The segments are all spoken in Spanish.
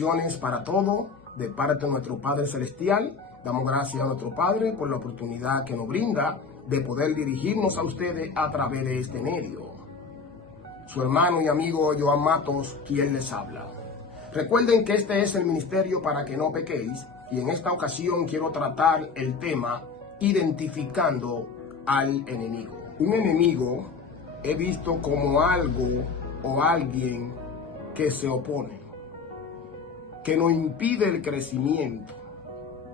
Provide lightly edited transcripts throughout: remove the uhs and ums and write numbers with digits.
Bendiciones para todo de parte de nuestro Padre Celestial. Damos gracias a nuestro Padre por la oportunidad que nos brinda de poder dirigirnos a ustedes a través de este medio. Su hermano y amigo Joan Matos, quien les habla. Recuerden que este es el ministerio para que no pequéis, y en esta ocasión quiero tratar el tema identificando al enemigo. Un enemigo he visto como algo o alguien que se opone, que nos impide el crecimiento,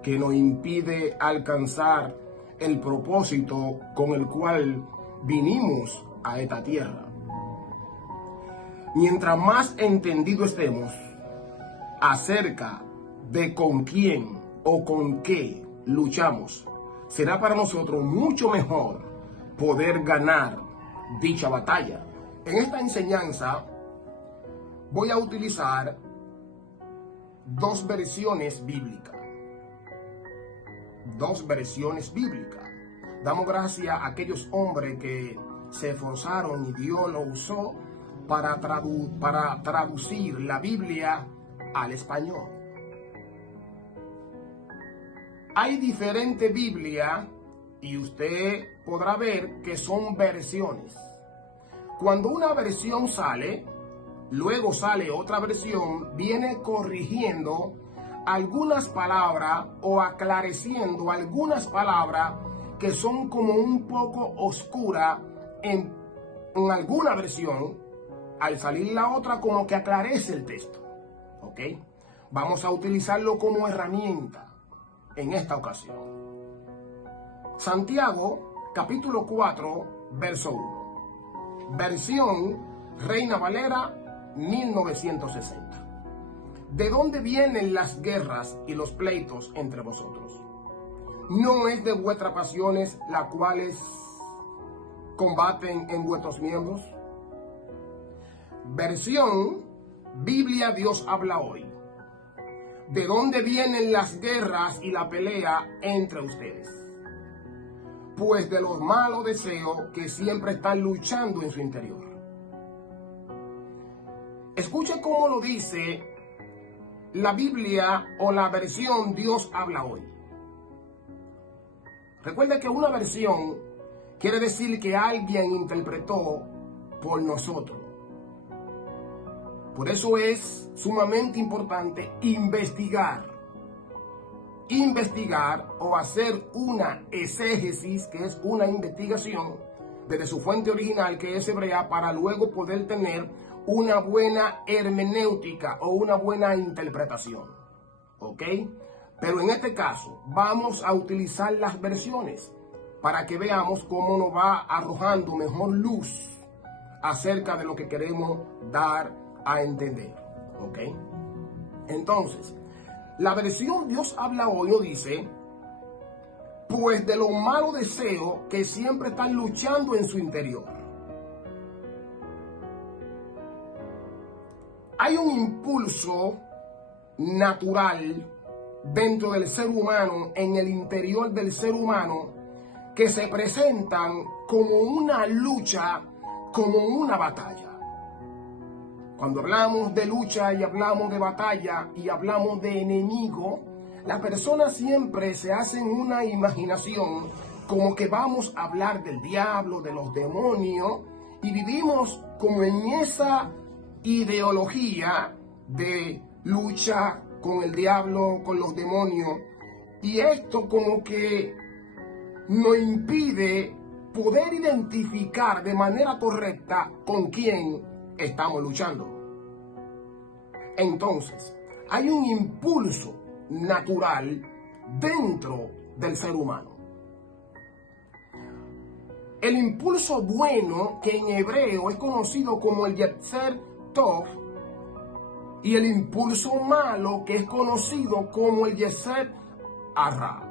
que nos impide alcanzar el propósito con el cual vinimos a esta tierra. Mientras más entendido estemos acerca de con quién o con qué luchamos, será para nosotros mucho mejor poder ganar dicha batalla. En esta enseñanza voy a utilizar dos versiones bíblicas. Damos gracias a aquellos hombres que se esforzaron y Dios lo usó para traducir la Biblia al español. Hay diferentes Biblias y usted podrá ver que son versiones. Cuando una versión sale, luego sale otra versión, viene corrigiendo algunas palabras o aclareciendo algunas palabras que son como un poco oscuras en alguna versión. Al salir la otra, como que aclarece el texto. ¿Ok? Vamos a utilizarlo como herramienta en esta ocasión. Santiago, capítulo 4, verso 1. Versión Reina Valera 1960. ¿De dónde vienen las guerras y los pleitos entre vosotros? ¿No es de vuestras pasiones las cuales combaten en vuestros miembros? Versión Biblia Dios habla hoy. ¿De dónde vienen las guerras y la pelea entre ustedes? Pues de los malos deseos que siempre están luchando en su interior. Escuche cómo lo dice la Biblia o la versión Dios habla hoy. Recuerde que una versión quiere decir que alguien interpretó por nosotros. Por eso es sumamente importante investigar o hacer una exégesis, que es una investigación desde su fuente original, que es hebrea, para luego poder tener una buena hermenéutica o una buena interpretación. ¿Ok? Pero en este caso vamos a utilizar las versiones para que veamos cómo nos va arrojando mejor luz acerca de lo que queremos dar a entender. ¿Ok? Entonces, la versión Dios habla hoy nos dice: pues de los malos deseos que siempre están luchando en su interior. Hay un impulso natural dentro del ser humano, en el interior del ser humano, que se presentan como una lucha, como una batalla. Cuando hablamos de lucha y hablamos de batalla y hablamos de enemigo, las personas siempre se hacen una imaginación como que vamos a hablar del diablo, de los demonios, y vivimos como en esa ideología de lucha con el diablo, con los demonios, y esto como que nos impide poder identificar de manera correcta con quién estamos luchando. Entonces, hay un impulso natural dentro del ser humano. El impulso bueno, que en hebreo es conocido como el Yetzer Tov, y el impulso malo, que es conocido como el Yetzer Hara,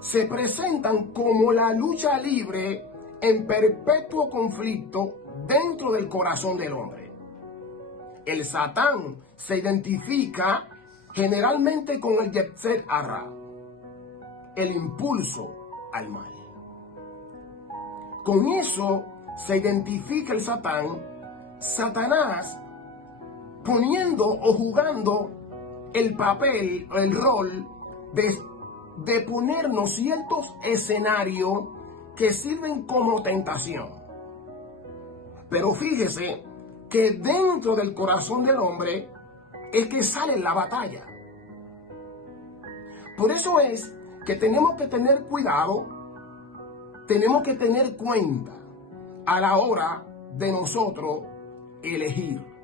se presentan como la lucha libre en perpetuo conflicto dentro del corazón del hombre. El Satán se identifica generalmente con el Yetzer Hara, el impulso al mal. Con eso se identifica el Satán. Satanás poniendo o jugando el papel, el rol de ponernos ciertos escenarios que sirven como tentación. Pero fíjese que dentro del corazón del hombre es que sale la batalla. Por eso es que tenemos que tener cuidado, tenemos que tener cuenta a la hora de nosotros elegir.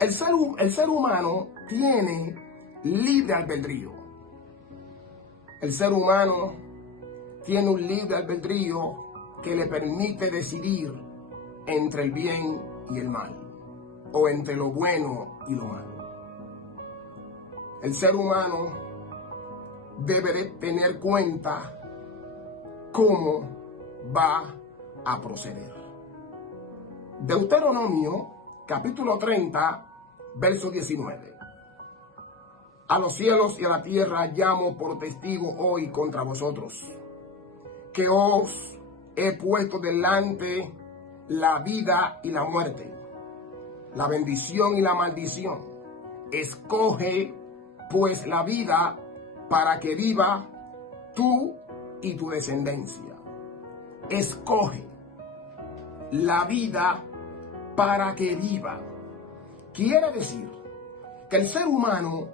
El ser humano tiene libre albedrío. El ser humano tiene un libre albedrío que le permite decidir entre el bien y el mal, o entre lo bueno y lo malo. El ser humano debe de tener cuenta cómo va a proceder. Deuteronomio, capítulo 30, verso 19. A los cielos y a la tierra llamo por testigo hoy contra vosotros, que os he puesto delante la vida y la muerte, la bendición y la maldición. Escoge pues la vida para que viva tú y tu descendencia. Escoge la vida para que viva. Quiere decir que el ser humano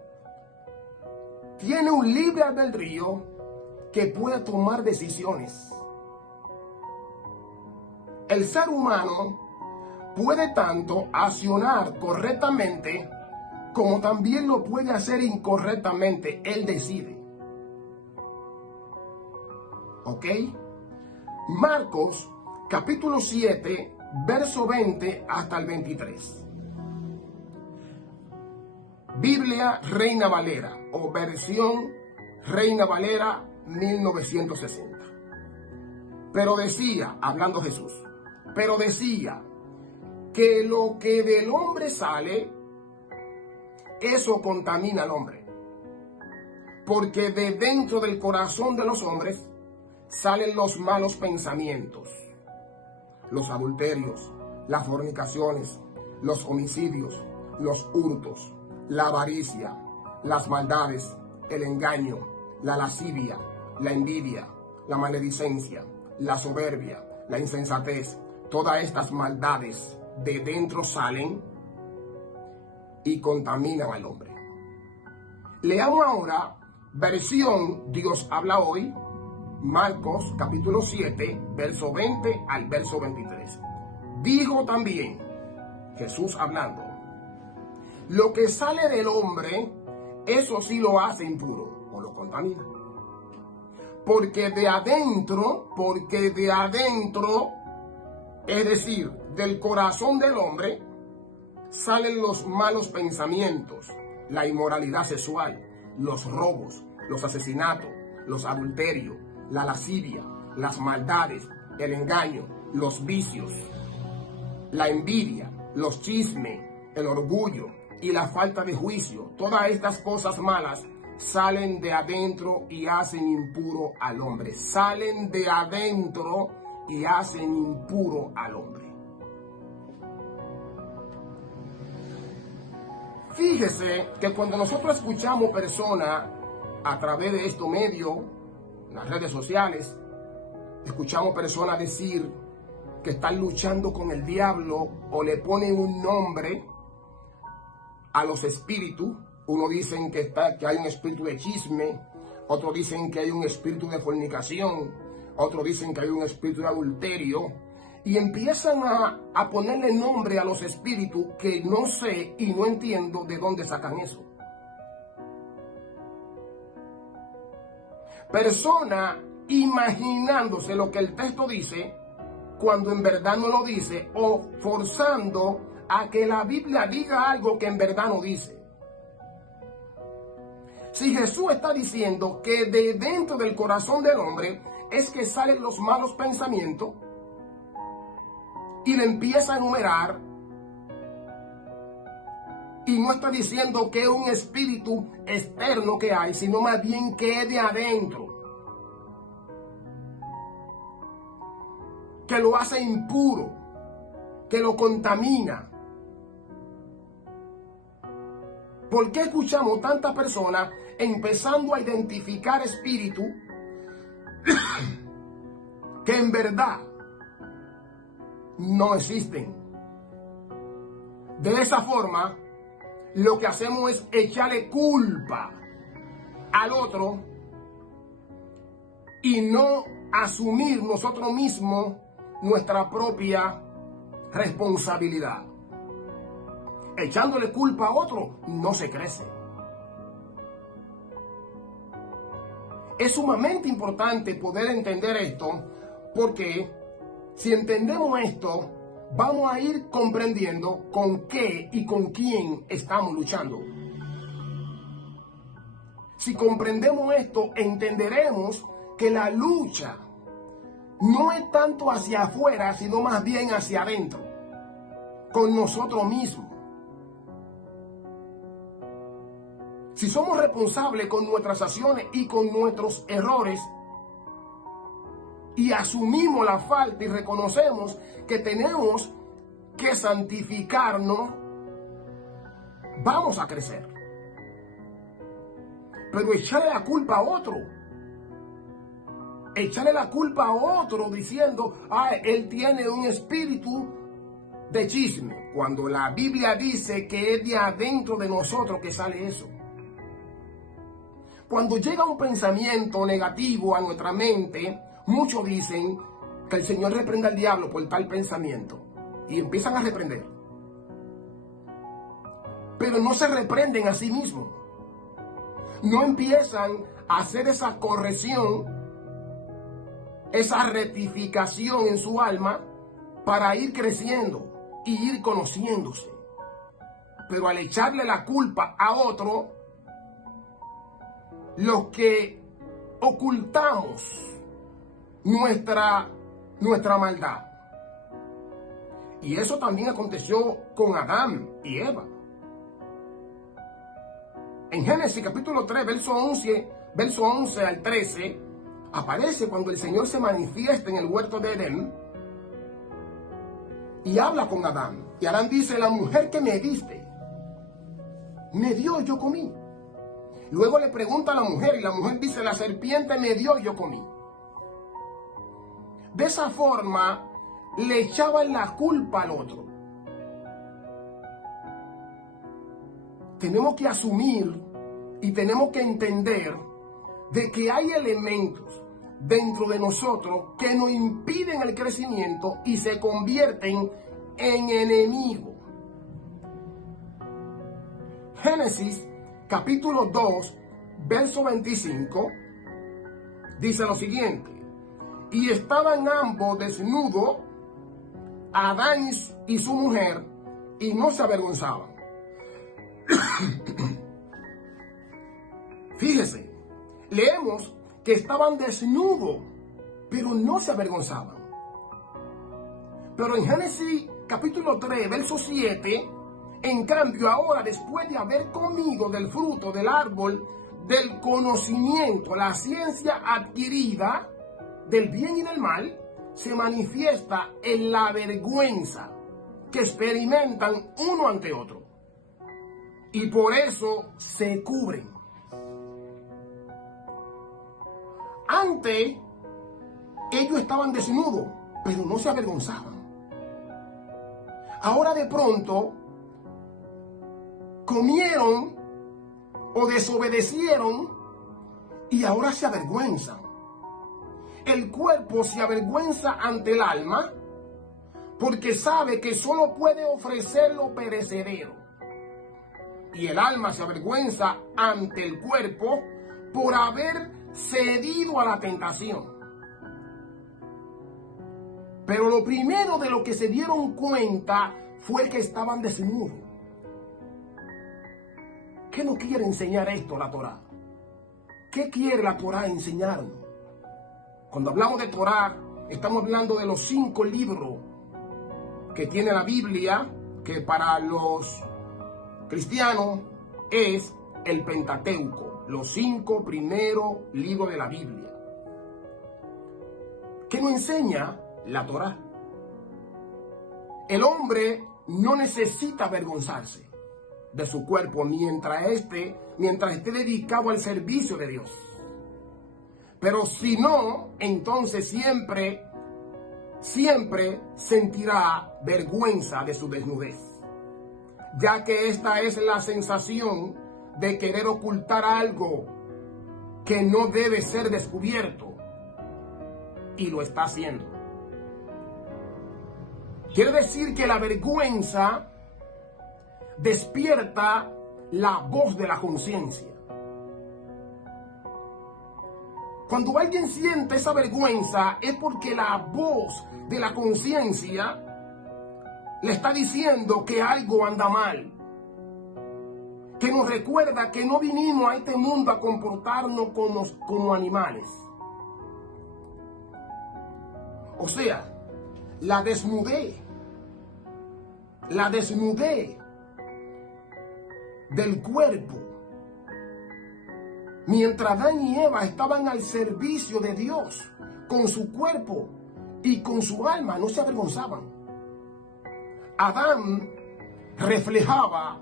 tiene un libre albedrío que puede tomar decisiones. El ser humano puede tanto accionar correctamente como también lo puede hacer incorrectamente. Él decide. ¿Ok? Marcos, capítulo 7, verso 20 hasta el 23. Biblia Reina Valera o versión Reina Valera 1960. Pero decía, hablando Jesús, pero decía que lo que del hombre sale, eso contamina al hombre. Porque de dentro del corazón de los hombres salen los malos pensamientos, los adulterios, las fornicaciones, los homicidios, los hurtos, la avaricia, las maldades, el engaño, la lascivia, la envidia, la maledicencia, la soberbia, la insensatez. Todas estas maldades de dentro salen y contaminan al hombre. Leamos ahora versión Dios habla hoy, Marcos capítulo 7, verso 20 al verso 23. Dijo también, Jesús hablando, lo que sale del hombre, eso sí lo hace impuro o lo contamina. Porque de adentro, es decir, del corazón del hombre, salen los malos pensamientos, la inmoralidad sexual, los robos, los asesinatos, los adulterios, la lascivia, las maldades, el engaño, los vicios, la envidia, los chismes, el orgullo y la falta de juicio. Todas estas cosas malas salen de adentro y hacen impuro al hombre. Salen de adentro y hacen impuro al hombre. Fíjese que cuando nosotros escuchamos personas a través de estos medios, las redes sociales, escuchamos personas decir que están luchando con el diablo o le ponen un nombre a los espíritus. Uno dicen que hay un espíritu de chisme, otros dicen que hay un espíritu de fornicación, otros dicen que hay un espíritu de adulterio, y empiezan a ponerle nombre a los espíritus que no sé y no entiendo de dónde sacan eso. Persona imaginándose lo que el texto dice cuando en verdad no lo dice, o forzando a que la Biblia diga algo que en verdad no dice. Si Jesús está diciendo que de dentro del corazón del hombre es que salen los malos pensamientos, y le empieza a enumerar, y no está diciendo que es un espíritu externo que hay, sino más bien que es de adentro, que lo hace impuro, que lo contamina. ¿Por qué escuchamos tantas personas empezando a identificar espíritus que en verdad no existen? De esa forma, lo que hacemos es echarle culpa al otro y no asumir nosotros mismos nuestra propia responsabilidad. Echándole culpa a otro, no se crece. Es sumamente importante poder entender esto, porque si entendemos esto, vamos a ir comprendiendo con qué y con quién estamos luchando. Si comprendemos esto, entenderemos que la lucha no es tanto hacia afuera, sino más bien hacia adentro, con nosotros mismos. Si somos responsables con nuestras acciones y con nuestros errores, y asumimos la falta y reconocemos que tenemos que santificarnos, vamos a crecer. Pero echarle la culpa a otro, echarle la culpa a otro diciendo, él tiene un espíritu de chisme, cuando la Biblia dice que es de adentro de nosotros que sale eso. Cuando llega un pensamiento negativo a nuestra mente, muchos dicen que el Señor reprenda al diablo por tal pensamiento y empiezan a reprender. Pero no se reprenden a sí mismos. No empiezan a hacer esa corrección, esa rectificación en su alma para ir creciendo y ir conociéndose. Pero al echarle la culpa a otro, los que ocultamos nuestra maldad. Y eso también aconteció con Adán y Eva. En Génesis capítulo 3, verso 11 al 13, aparece cuando el Señor se manifiesta en el huerto de Edén y habla con Adán. Y Adán dice, la mujer que me diste, me dio y yo comí. Luego le pregunta a la mujer y la mujer dice, la serpiente me dio y yo comí. De esa forma le echaban la culpa al otro. Tenemos que asumir y tenemos que entender de que hay elementos dentro de nosotros que nos impiden el crecimiento y se convierten en enemigos. Génesis capítulo 2, verso 25, dice lo siguiente: y estaban ambos desnudos, Adán y su mujer, y no se avergonzaban. Fíjese, leemos que estaban desnudos, pero no se avergonzaban. Pero en Génesis capítulo 3, verso 7, en cambio ahora, después de haber comido del fruto del árbol del conocimiento, la ciencia adquirida del bien y del mal, se manifiesta en la vergüenza que experimentan uno ante otro. Y por eso se cubren. Antes, ellos estaban desnudos, pero no se avergonzaban. Ahora de pronto, comieron o desobedecieron y ahora se avergüenzan. El cuerpo se avergüenza ante el alma porque sabe que solo puede ofrecer lo perecedero. Y el alma se avergüenza ante el cuerpo por haber cedido a la tentación. Pero lo primero de lo que se dieron cuenta fue que estaban desnudos. ¿Qué nos quiere enseñar esto la Torá? ¿Qué quiere la Torá enseñarnos? Cuando hablamos de Torá, estamos hablando de los 5 libros que tiene la Biblia, que para los cristianos es el Pentateuco, los 5 primeros libros de la Biblia. ¿Qué nos enseña la Torá? El hombre no necesita avergonzarse. de su cuerpo mientras esté dedicado al servicio de Dios. Pero si no, entonces siempre sentirá vergüenza de su desnudez, ya que esta es la sensación de querer ocultar algo que no debe ser descubierto, y lo está haciendo. Quiere decir que la vergüenza despierta la voz de la conciencia. Cuando alguien siente esa vergüenza es porque la voz de la conciencia le está diciendo que algo anda mal, que nos recuerda que no vinimos a este mundo a comportarnos como animales. O sea, la desnudez del cuerpo, mientras Adán y Eva estaban al servicio de Dios con su cuerpo y con su alma, no se avergonzaban. Adán reflejaba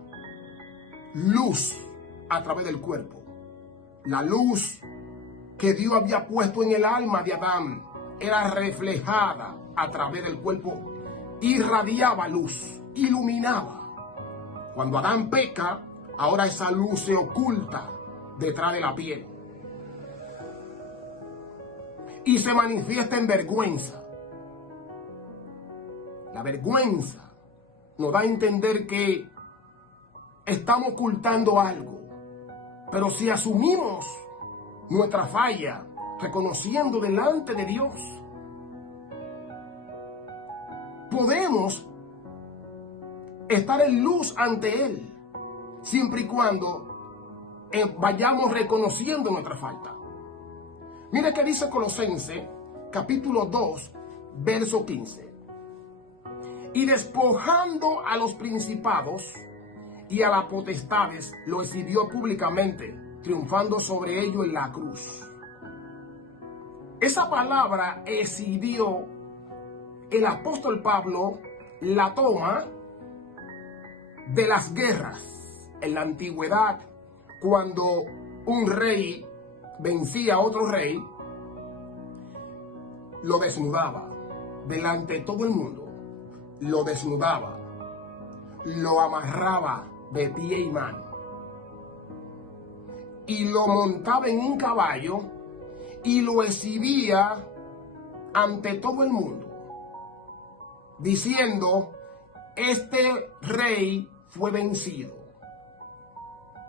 luz a través del cuerpo. La luz que Dios había puesto en el alma de Adán era reflejada a través del cuerpo, irradiaba luz, iluminaba. Cuando Adán peca, ahora esa luz se oculta detrás de la piel y se manifiesta en vergüenza. La vergüenza nos da a entender que estamos ocultando algo, pero si asumimos nuestra falla, reconociendo delante de Dios, podemos estar en luz ante Él, siempre y cuando vayamos reconociendo nuestra falta. Mire que dice Colosenses, capítulo 2, verso 15. Y despojando a los principados y a las potestades, lo exhibió públicamente, triunfando sobre ellos en la cruz. Esa palabra exhibió, el apóstol Pablo la toma de las guerras en la antigüedad, cuando un rey vencía a otro rey, lo desnudaba delante de todo el mundo, lo desnudaba, lo amarraba de pie y mano y lo montaba en un caballo y lo exhibía ante todo el mundo, diciendo: este rey fue vencido.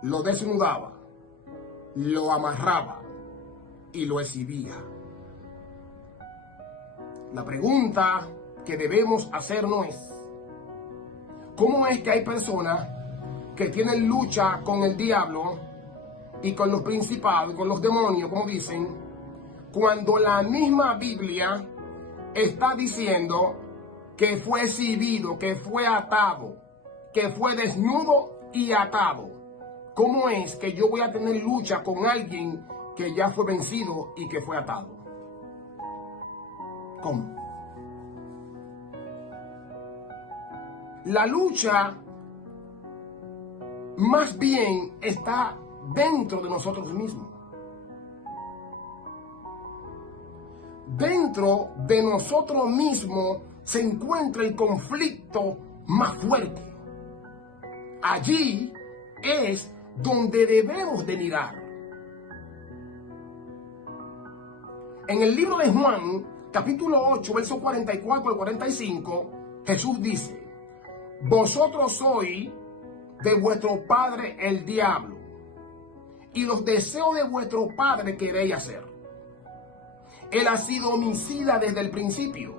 Lo desnudaba, lo amarraba y lo exhibía. La pregunta que debemos hacernos es: ¿cómo es que hay personas que tienen lucha con el diablo y con los principados, con los demonios, como dicen, cuando la misma Biblia está diciendo que fue exhibido, que fue atado, que fue desnudo y atado? ¿Cómo es que yo voy a tener lucha con alguien que ya fue vencido y que fue atado? ¿Cómo? La lucha más bien está dentro de nosotros mismos. Dentro de nosotros mismos se encuentra el conflicto más fuerte. Allí es donde debemos de mirar. En el libro de Juan, capítulo 8, versos 44 al 45, Jesús dice: vosotros sois de vuestro padre el diablo, y los deseos de vuestro padre queréis hacer. Él ha sido homicida desde el principio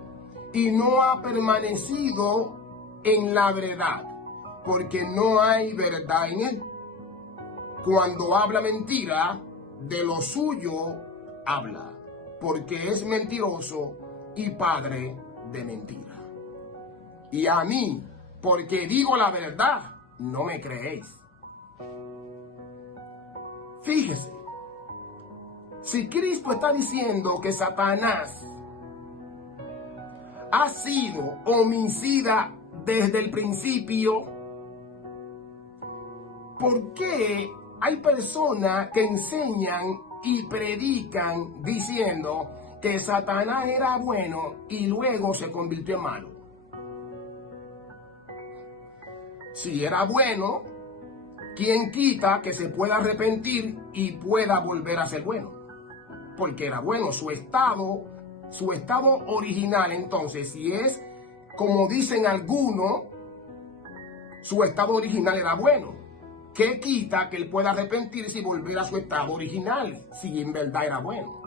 y no ha permanecido en la verdad, porque no hay verdad en él. Cuando habla mentira, de lo suyo habla, porque es mentiroso y padre de mentira. Y a mí, porque digo la verdad, no me creéis. Fíjese, si Cristo está diciendo que Satanás ha sido homicida desde el principio, ¿por qué hay personas que enseñan y predican diciendo que Satanás era bueno y luego se convirtió en malo? Si era bueno, ¿quién quita que se pueda arrepentir y pueda volver a ser bueno? Porque era bueno, su estado original. Entonces, si es como dicen algunos, su estado original era bueno, ¿qué quita que él pueda arrepentirse y volver a su estado original si en verdad era bueno?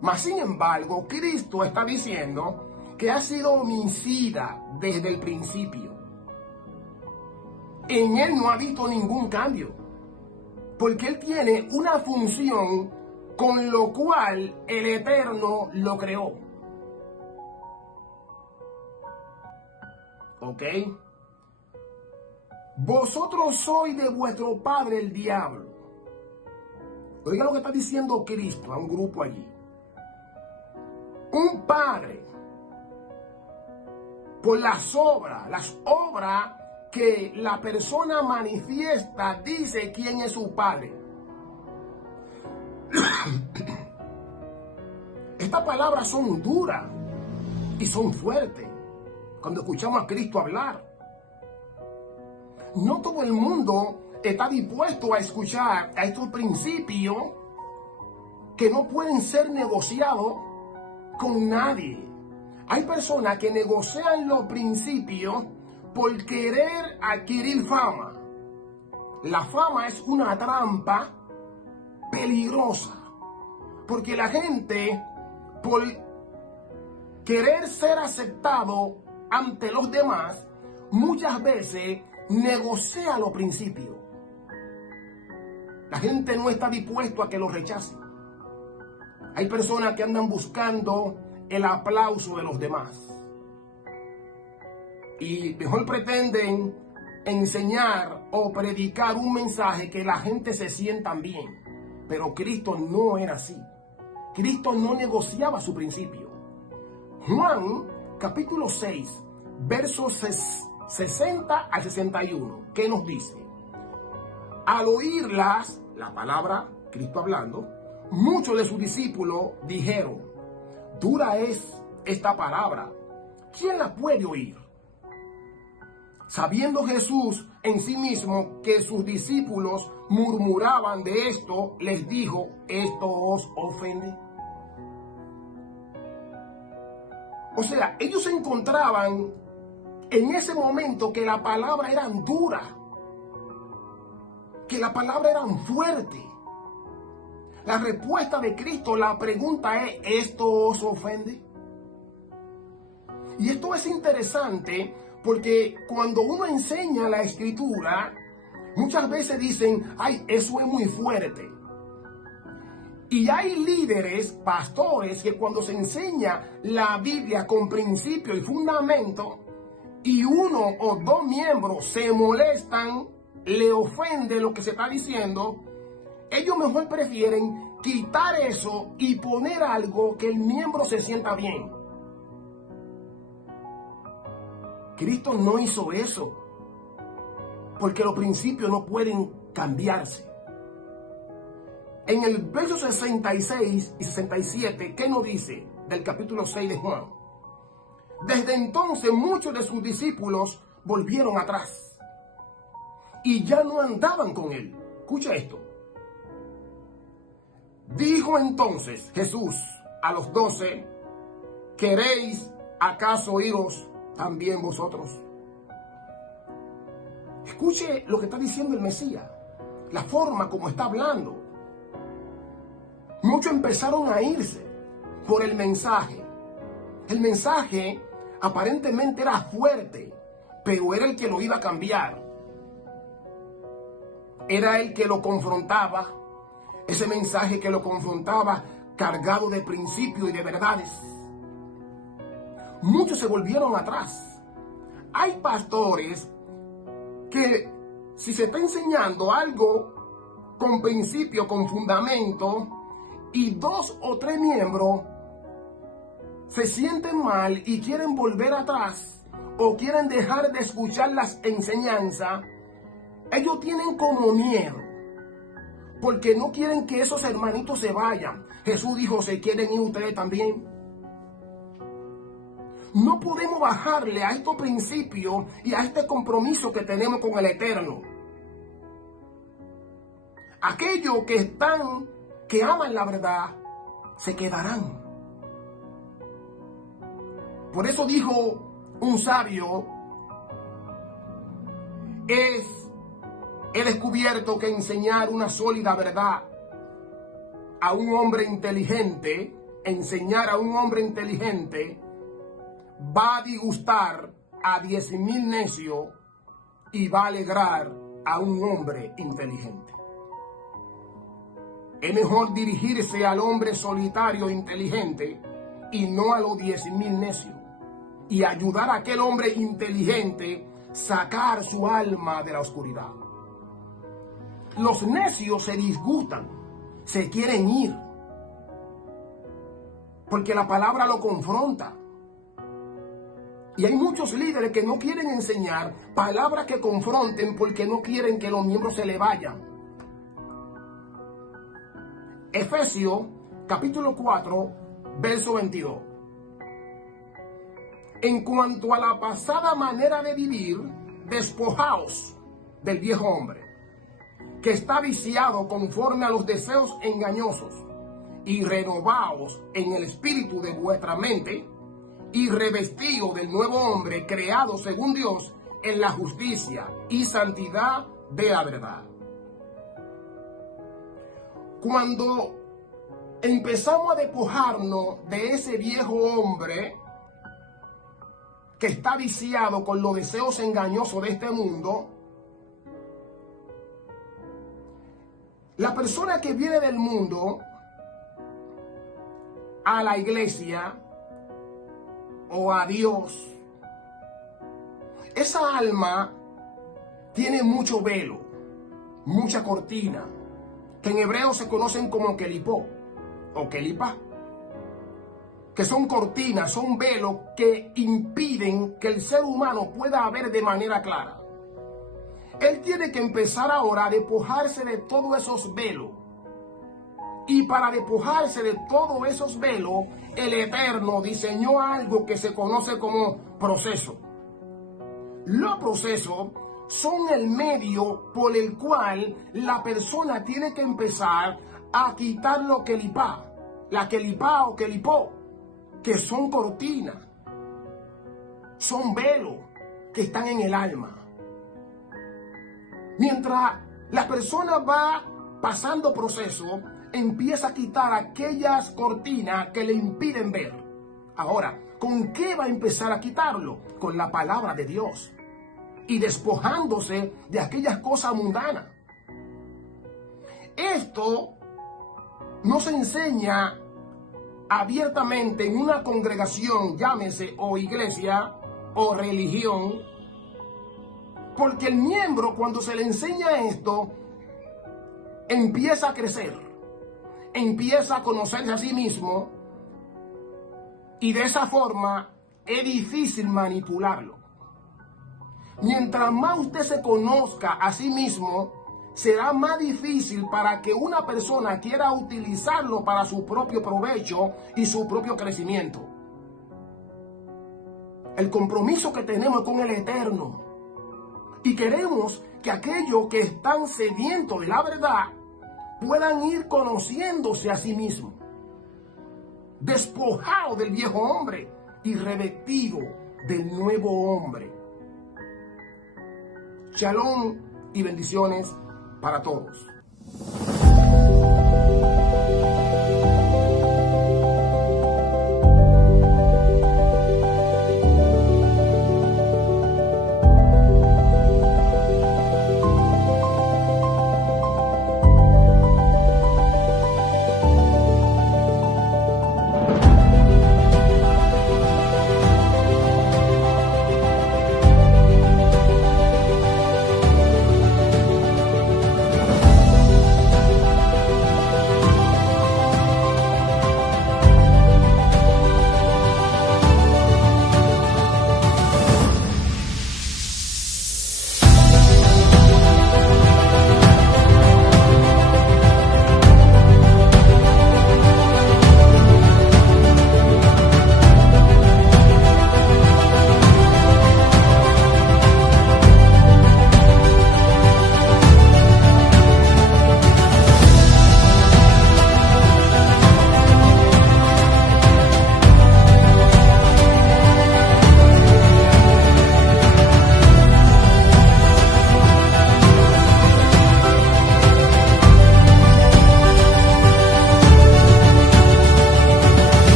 Mas sin embargo, Cristo está diciendo que ha sido homicida desde el principio. En él no ha visto ningún cambio, porque él tiene una función con lo cual el Eterno lo creó. ¿Ok? Vosotros sois de vuestro padre el diablo. Oiga lo que está diciendo Cristo a un grupo allí. Un padre, por las obras que la persona manifiesta, dice quién es su padre. Estas palabras son duras y son fuertes cuando escuchamos a Cristo hablar. No todo el mundo está dispuesto a escuchar a estos principios que no pueden ser negociados con nadie. Hay personas que negocian los principios por querer adquirir fama. La fama es una trampa peligrosa, porque la gente, por querer ser aceptado ante los demás, muchas veces negocia los principios. La gente no está dispuesta a que lo rechacen. Hay personas que andan buscando el aplauso de los demás y mejor pretenden enseñar o predicar un mensaje que la gente se sienta bien. Pero Cristo no era así. Cristo no negociaba su principio. Juan capítulo 6, versos 60 al 61, ¿qué nos dice? Al oírlas, la palabra, Cristo hablando, muchos de sus discípulos dijeron: dura es esta palabra, ¿quién la puede oír? Sabiendo Jesús en sí mismo que sus discípulos murmuraban de esto, les dijo: ¿esto os ofende? O sea, ellos se encontraban en ese momento que la palabra eran dura, que la palabra eran fuerte. La respuesta de Cristo, la pregunta es: ¿esto os ofende? Y esto es interesante porque cuando uno enseña la escritura, muchas veces dicen: ay, eso es muy fuerte. Y hay líderes, pastores, que cuando se enseña la Biblia con principio y fundamento, y uno o dos miembros se molestan, le ofende lo que se está diciendo, ellos mejor prefieren quitar eso y poner algo que el miembro se sienta bien. Cristo no hizo eso, porque los principios no pueden cambiarse. En el verso 66 y 67, ¿qué nos dice del capítulo 6 de Juan? Desde entonces muchos de sus discípulos volvieron atrás y ya no andaban con él. Escucha esto. Dijo entonces Jesús a los 12: ¿queréis acaso iros también vosotros? Escuche lo que está diciendo el Mesías, la forma como está hablando. Muchos empezaron a irse por el mensaje. El mensaje aparentemente era fuerte, pero era el que lo iba a cambiar. Era el que lo confrontaba. Ese mensaje que lo confrontaba, cargado de principios y de verdades. Muchos se volvieron atrás. Hay pastores que, si se está enseñando algo con principio, con fundamento, y dos o tres miembros se sienten mal y quieren volver atrás o quieren dejar de escuchar las enseñanzas, Ellos tienen como miedo, porque no quieren que esos hermanitos se vayan. Jesús dijo, ¿se quieren ir ustedes también? No podemos bajarle a estos principios y a este compromiso que tenemos con el Eterno. Aquellos que aman la verdad, se quedarán. Por eso dijo un sabio, he descubierto que enseñar una sólida verdad a un hombre inteligente, va a disgustar a 10,000 necios y va a alegrar a un hombre inteligente. Es mejor dirigirse al hombre solitario e inteligente y no a los 10,000 necios, y ayudar a aquel hombre inteligente a sacar su alma de la oscuridad. Los necios se disgustan, se quieren ir, porque la palabra lo confronta. Y hay muchos líderes que no quieren enseñar palabras que confronten porque no quieren que los miembros se le vayan. Efesios capítulo 4, verso 22. En cuanto a la pasada manera de vivir, despojaos del viejo hombre, que está viciado conforme a los deseos engañosos, y renovaos en el espíritu de vuestra mente, y revestíos del nuevo hombre creado según Dios en la justicia y santidad de la verdad. Cuando empezamos a despojarnos de ese viejo hombre que está viciado con los deseos engañosos de este mundo, la persona que viene del mundo a la iglesia o a Dios, esa alma tiene mucho velo, mucha cortina, que en hebreo se conocen como kelipó o kelipá, que son cortinas, son velos que impiden que el ser humano pueda ver de manera clara. Él tiene que empezar ahora a despojarse de todos esos velos. Y para despojarse de todos esos velos, el Eterno diseñó algo que se conoce como proceso. Los procesos son el medio por el cual la persona tiene que empezar a quitar lo kelipá, la kelipá o kelipó, que son cortinas, son velos que están en el alma. Mientras la persona va pasando proceso, empieza a quitar aquellas cortinas que le impiden ver. Ahora, ¿con qué va a empezar a quitarlo? Con la palabra de Dios. Y despojándose de aquellas cosas mundanas. Esto no se enseña abiertamente en una congregación, llámese o iglesia o religión, porque el miembro, cuando se le enseña esto, empieza a crecer, empieza a conocerse a sí mismo, y de esa forma es difícil manipularlo. Mientras más usted se conozca a sí mismo, será más difícil para que una persona quiera utilizarlo para su propio provecho y su propio crecimiento. El compromiso que tenemos con el Eterno. Y queremos que aquellos que están sedientos de la verdad puedan ir conociéndose a sí mismos, despojados del viejo hombre y revestidos del nuevo hombre. Shalom y bendiciones para todos.